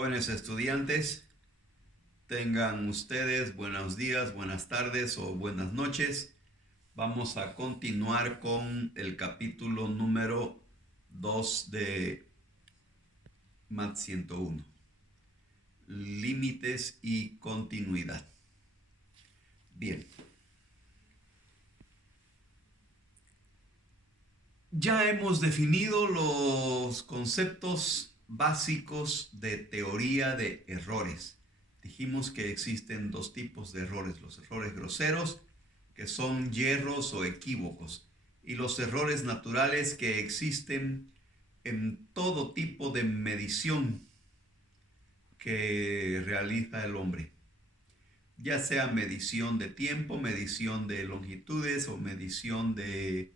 Jóvenes estudiantes, tengan ustedes buenos días, buenas tardes o buenas noches. Vamos a continuar con el capítulo número 2 de Mat 101. Límites y continuidad. Bien. Ya hemos definido los conceptos básicos de teoría de errores. Dijimos que existen dos tipos de errores: los errores groseros, que son yerros o equívocos, y los errores naturales, que existen en todo tipo de medición que realiza el hombre, ya sea medición de tiempo, medición de longitudes o medición de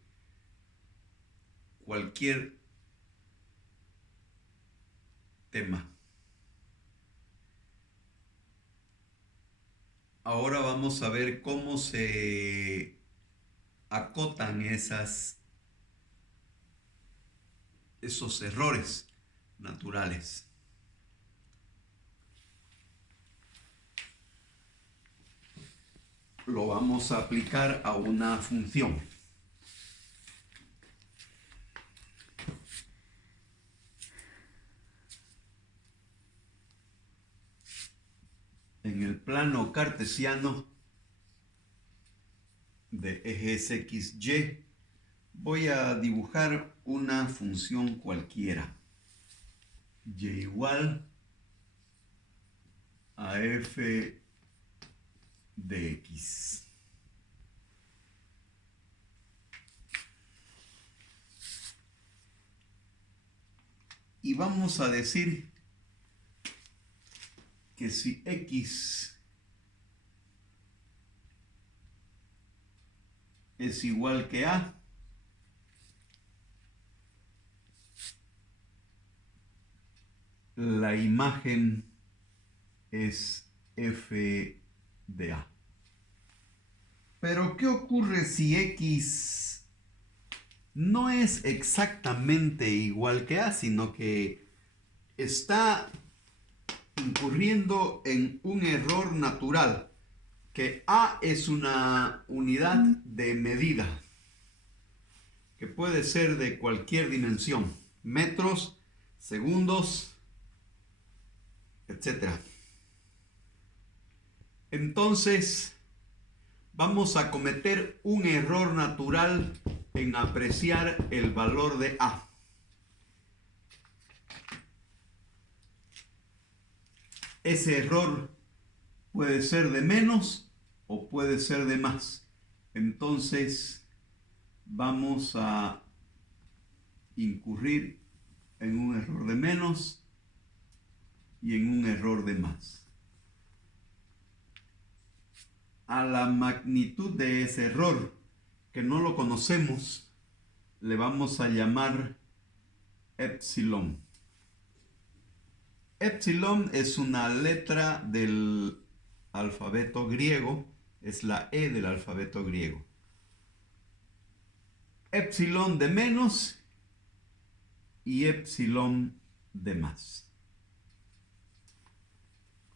cualquier tema. Ahora vamos a ver cómo se acotan esos errores naturales. Lo vamos a aplicar a una función. En el plano cartesiano de ejes X, Y, voy a dibujar una función cualquiera. Y igual a f de x. Y vamos a decir que si x es igual que a, la imagen es f de a. Pero ¿qué ocurre si x no es exactamente igual que a, sino que está incurriendo en un error natural? Que a es una unidad de medida que puede ser de cualquier dimensión: metros, segundos, etc. Entonces, vamos a cometer un error natural en apreciar el valor de a. Ese error puede ser de menos o puede ser de más. Entonces, vamos a incurrir en un error de menos y en un error de más. A la magnitud de ese error, que no lo conocemos, le vamos a llamar epsilon. Epsilon es una letra del alfabeto griego, es la E del alfabeto griego. Epsilon de menos y epsilon de más.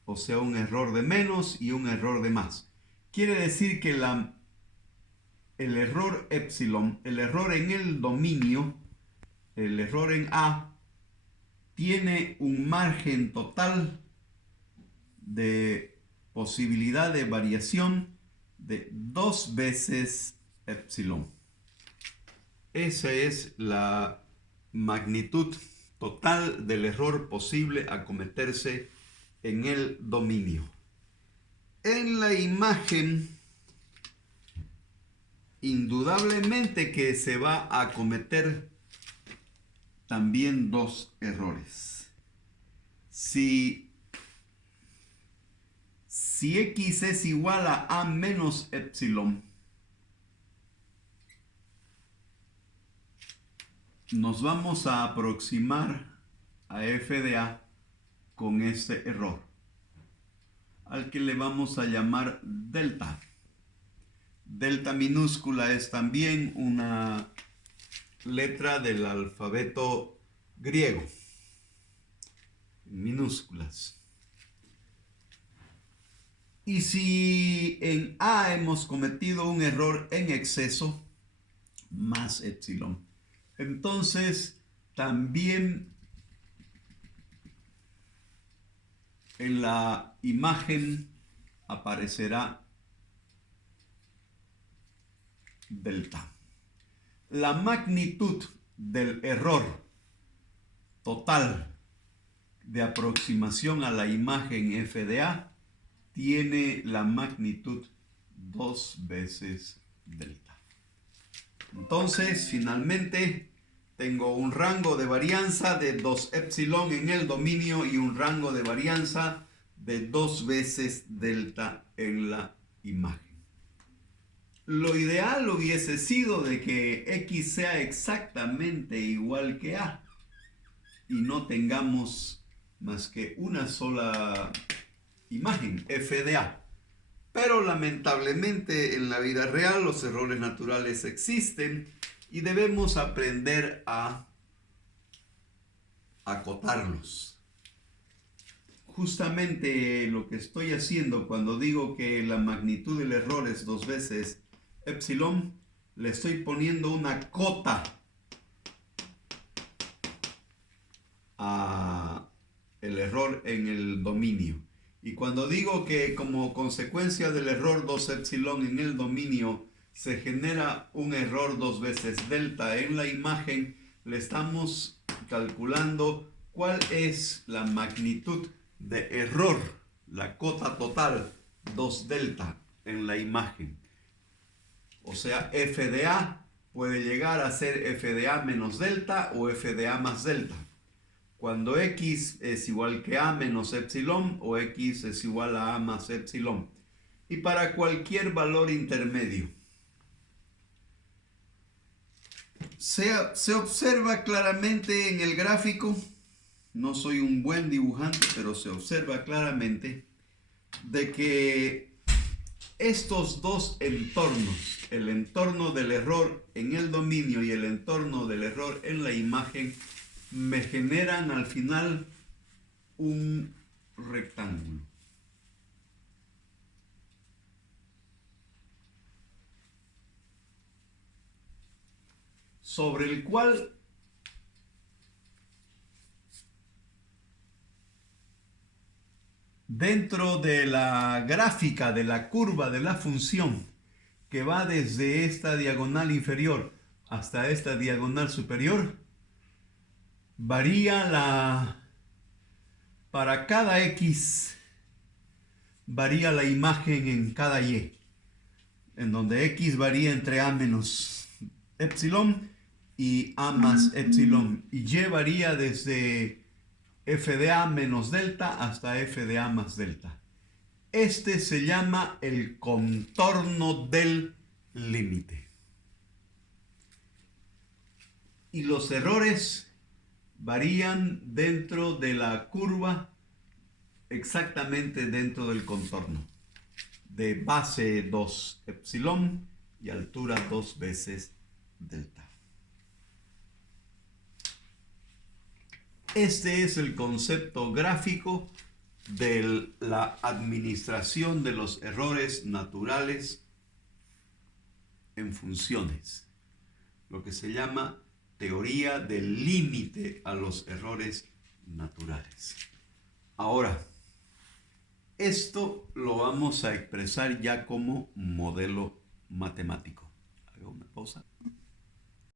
O sea, un error de menos y un error de más. Quiere decir que el error epsilon, el error en el dominio, el error en A, tiene un margen total de posibilidad de variación de 2 veces epsilon. Esa es la magnitud total del error posible a cometerse en el dominio. En la imagen, indudablemente que se va a cometer también 2 errores. Si x es igual a menos epsilon, nos vamos a aproximar a f de a con ese error, al que le vamos a llamar delta. Delta minúscula es también una letra del alfabeto griego, minúscula. minúsculas. Y si en A hemos cometido un error en exceso, más epsilon. Entonces, también en la imagen aparecerá delta. La magnitud del error total de aproximación a la imagen FDA tiene la magnitud 2 veces delta. Entonces, finalmente, tengo un rango de varianza de 2 epsilon en el dominio y un rango de varianza de 2 veces delta en la imagen. Lo ideal hubiese sido de que X sea exactamente igual que A y no tengamos más que una sola imagen, f de A. Pero lamentablemente en la vida real los errores naturales existen y debemos aprender a acotarlos. Justamente lo que estoy haciendo cuando digo que la magnitud del error es 2 veces epsilon, le estoy poniendo una cota a el error en el dominio. Y cuando digo que como consecuencia del error 2 epsilon en el dominio se genera un error 2 veces delta en la imagen, le estamos calculando cuál es la magnitud de error, la cota total 2 delta en la imagen. O sea, f de a puede llegar a ser f de a menos delta o f de a más delta. Cuando x es igual que a menos epsilon o x es igual a más epsilon. Y para cualquier valor intermedio. Se observa claramente en el gráfico, no soy un buen dibujante, pero se observa claramente de que estos dos entornos, el entorno del error en el dominio y el entorno del error en la imagen, me generan al final un rectángulo. Sobre el cual dentro de la gráfica de la curva de la función que va desde esta diagonal inferior hasta esta diagonal superior, varía para cada x, varía la imagen en cada y, en donde x varía entre a menos epsilon y a más epsilon, y y varía desde f de a menos delta hasta f de a más delta. Este se llama el contorno del límite. Y los errores varían dentro de la curva, exactamente dentro del contorno, de base 2 epsilon y altura 2 veces delta. Este es el concepto gráfico de la administración de los errores naturales en funciones, lo que se llama teoría del límite a los errores naturales. Ahora, esto lo vamos a expresar ya como modelo matemático. Hago una pausa.